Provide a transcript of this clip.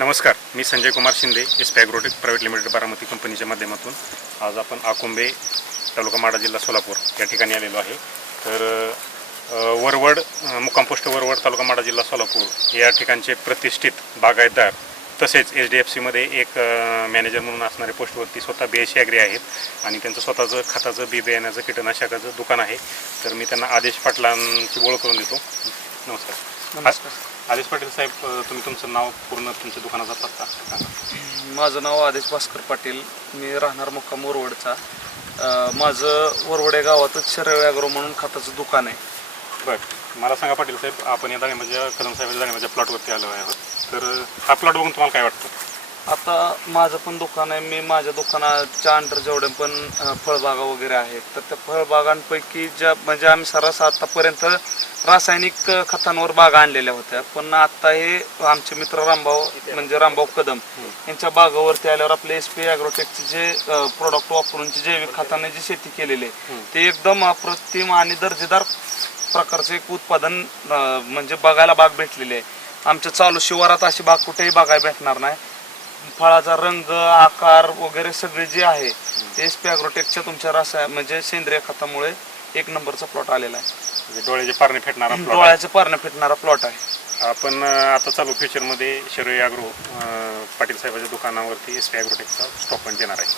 नमस्कार, मी Sanjay Kumar Shinde, SP agrotech private limited Baramati कंपनीच्या माध्यमातून आज आपण आकुंबे तालुका माडा जिल्हा सोलापूर या ठिकाणी आलेलो आहे. तर वरवड मुक्काम पोस्ट वरवड तालुका माडा जिल्हा सोलापूर या ठिकाणचे प्रतिष्ठित बागायतदार तसेच HDFCमध्ये एक मॅनेजर म्हणून असणारे पोस्टवरती स्वतः BSc ॲग्री आहेत आणि त्यांचं स्वतःचं खताचं बी बियाण्याचं कीटकनाशकाचं दुकान आहे. तर मी त्यांना आदेश पाटलांची ओळख करून देतो. नमस्कार. आदेश पाटील साहेब, तुम्ही तुमचं नाव पूर्ण तुमच्या दुकानाचा पत्ता सांगा. माझं नाव आदेश भास्कर पाटील, मी राहणार मुक्काम वरवडचा. माझं वरवड या गावातच शरळ ॲग्रो म्हणून खताचं दुकान आहे. बरं, मला सांगा पाटील साहेब, आपण या दाणेमाच्या कदम साहेबांच्या दाणेमाच्या प्लॉटवरती आलो आहोत. तर हा प्लॉट बघून तुम्हाला काय वाटतं? आता माझं पण दुकान आहे. मी माझ्या दुकानाच्या अंडर जेवढे पण फळबागा वगैरे आहेत, तर त्या फळबागांपैकी ज्या म्हणजे आम्ही सर्रास आतापर्यंत रासायनिक खतांवर बागा आणलेल्या होत्या, पण आता हे आमचे मित्र रामभाऊ म्हणजे रामभाऊ कदम यांच्या बागावरती आल्यावर आपले SP ॲग्रोटेकचे जे प्रोडक्ट वापरून जी जैविक खताने जी शेती केलेली आहे ते एकदम अप्रतिम आणि दर्जेदार प्रकारचे एक उत्पादन म्हणजे बघायला बाग भेटलेली आहे. आमच्या चालू शिवारात अशी बाग कुठेही बघायला भेटणार नाही. फळाचा रंग, आकार वगैरे सगळे जे आहे ते SP ॲग्रोटेकच्या तुमच्या म्हणजे सेंद्रिय खतामुळे एक नंबरचा प्लॉट आलेला आहे. डोळ्याचे पारणे फेटणारा प्लॉट, डोळ्याचे पारणे फेटणारा प्लॉट आहे. आपण आता चालू फ्युचरमध्ये शरळ ॲग्रो पाटील साहेबांच्या दुकानावरती SP ॲग्रोटेकचा स्टॉक पण देणार आहे.